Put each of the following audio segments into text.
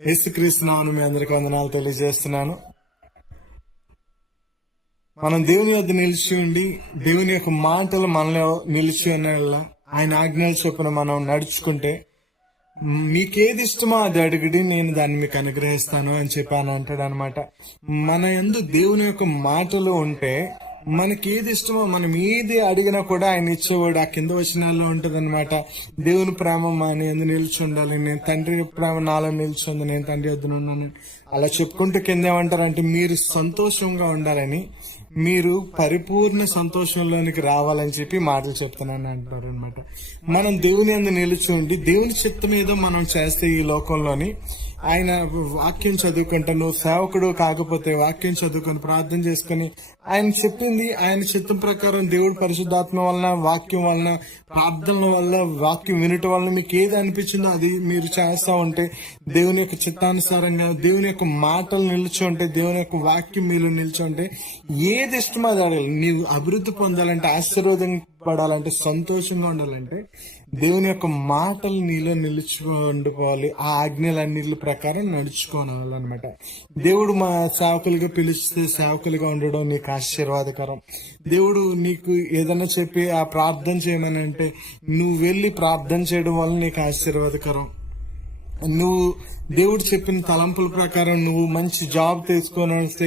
యేసుక్రీస్తు నామమున మీ అందరికి వందనాలు తెలియజేస్తున్నాను. మనం దేవుని యొద్ద నిలిచి ఉండి దేవుని యొక్క మాటలు మనలో నిలిచి ఉన్న ఆయన ఆజ్ఞల చొప్పున మనం నడుచుకుంటే మీకేది ఇష్టమో అది అడిగిడి నేను దాన్ని మీకు అనుగ్రహిస్తాను అని చెప్పాను అంటాడు అనమాట. మన యందు దేవుని యొక్క మాటలు ఉంటే మనకి ఏది ఇష్టమో మనం ఏది అడిగినా కూడా ఆయన ఇచ్చేవాడు. ఆ కింద వచనాల్లో ఉంటది అనమాట, దేవుని ప్రేమ ఆయన యందు నిలిచి ఉండాలి, నేను తండ్రి ప్రేమ నాలో నిలిచి ఉంది, నేను తండ్రి వద్ద ఉన్నాను. అలా చెప్పుకుంటూ కింద ఏమంటారంటే మీరు సంతోషంగా ఉండాలని, మీరు పరిపూర్ణ సంతోషంలోనికి రావాలని చెప్పి మాటలు చెప్తున్నాను అంటారు అనమాట. మనం దేవుని యందు నిలిచి ఉండి దేవుని చిత్తం ఏదో మనం చేస్తే ఈ లోకంలోని ఆయన వాక్యం చదువుకుంటా, నువ్వు సేవకుడు కాకపోతే వాక్యం చదువుకొని ప్రార్థన చేసుకుని ఆయన చెప్పింది ఆయన చిత్తం ప్రకారం దేవుడు పరిశుద్ధాత్మ వలన వాక్యం వలన ప్రార్థనల వల్ల వాక్యం వినటం వలన మీకు ఏది అనిపించిందో అది మీరు చేస్తా ఉంటే దేవుని యొక్క చిత్తానుసారంగా దేవుని యొక్క మాటలు నిలిచి ఉంటే దేవుని యొక్క వాక్యం మీలో నిలిచి ఉంటే ఏది ఇష్టమో అది అడగాలి. నీవు అభివృద్ధి పొందాలంటే, ఆశీర్వాదపడాలంటే, సంతోషంగా ఉండాలంటే దేవుని యొక్క మాటలు నీలో నిలిచి ఉండిపోవాలి. ఆ ఆజ్ఞలన్నిటి ప్రకారం నడుచుకోవాలన్నమాట. దేవుడు మా సేవకులుగా పిలిస్తే సేవకులుగా ఉండడం నీకు ఆశీర్వాదకరం. దేవుడు నీకు ఏదైనా చెప్పి ఆ ప్రార్థన చేయమని అంటే నువ్వు వెళ్ళి ప్రార్థన చేయడం వల్ల నీకు ఆశీర్వాదకరం. నువ్వు దేవుడు చెప్పిన తలంపుల ప్రకారం నువ్వు మంచి జాబ్ తీసుకొని వస్తే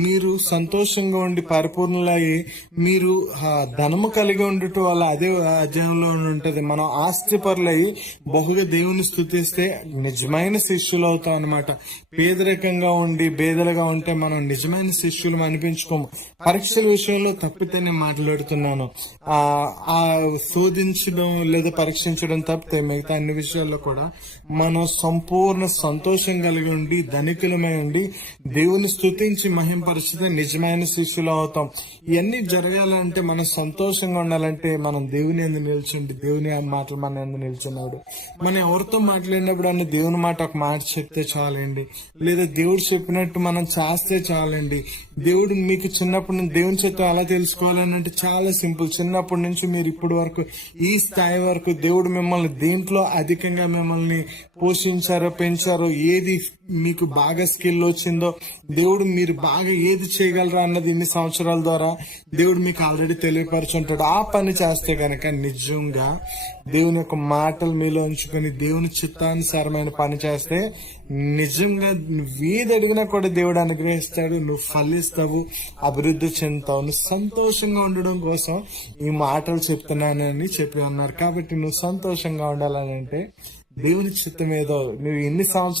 మీరు సంతోషంగా ఉండి పరిపూర్ణలయ్యి మీరు ధనము కలిగి ఉండటం వల్ల అదే అధ్యాయంలో ఉంటది. మనం ఆస్తిపరులయ్యి బహుగా దేవుని స్తుతిస్తే నిజమైన శిష్యులు అవుతాం అనమాట. పేదరికంగా ఉండి బేదలుగా ఉంటే మనం నిజమైన శిష్యులు అనిపించుకోము. పరీక్షల విషయంలో తప్పితే నేను మాట్లాడుతున్నాను. ఆ శోధించడం లేదా పరీక్షించడం తప్పితే మిగతా అన్ని విషయాల్లో కూడా మనం సంపూర్ణ సంతోషం కలిగి ఉండి ధనికులమై ఉండి దేవుని స్తుతించి మహింపరిచితే నిజమైన శిష్యులు అవుతాం. ఇవన్నీ జరగాలంటే మనం సంతోషంగా ఉండాలంటే మనం దేవుని యందు నిల్చుండి దేవుని మాటలు మన యందు నిల్చున్నాడు. మనం ఎవరితో మాట్లాడినప్పుడు అన్ని దేవుని మాట ఒక మాట చెప్తే చాలండి, లేదా దేవుడు చెప్పినట్టు మనం చేస్తే చాలండి. దేవుడు మీకు చిన్నప్పటి నుంచి దేవుని చిత్తం ఎలా తెలుసుకోవాలని అంటే చాలా సింపుల్. చిన్నప్పటి నుంచి మీరు ఇప్పటి వరకు ఈ స్థాయి వరకు దేవుడు మిమ్మల్ని దేంట్లో అధికంగా మిమ్మల్ని పోషించారో పెంచారో, ఏది మీకు బాగా స్కిల్ వచ్చిందో, దేవుడు మీరు బాగా ఏది చేయగలరా అన్నది ఇన్ని సంవత్సరాల ద్వారా దేవుడు మీకు ఆల్రెడీ తెలియపరుచుంటాడు. ఆ పని చేస్తే గనక నిజంగా దేవుని యొక్క మాటలు మీలో ఉంచుకొని దేవుని చిత్తానుసారమైన పని చేస్తే నిజంగా నువ్వేది అడిగినా కూడా దేవుడు అనుగ్రహిస్తాడు. నువ్వు ఫలిస్తావు, అభివృద్ధి చెందుతావు. నువ్వు సంతోషంగా ఉండడం కోసం ఈ మాటలు చెప్తున్నానని చెప్పి ఉన్నారు. కాబట్టి నువ్వు సంతోషంగా ఉండాలని అంటే దేవుని చిత్తం ఏదో నువ్వు ఎన్ని సంవత్సరాలు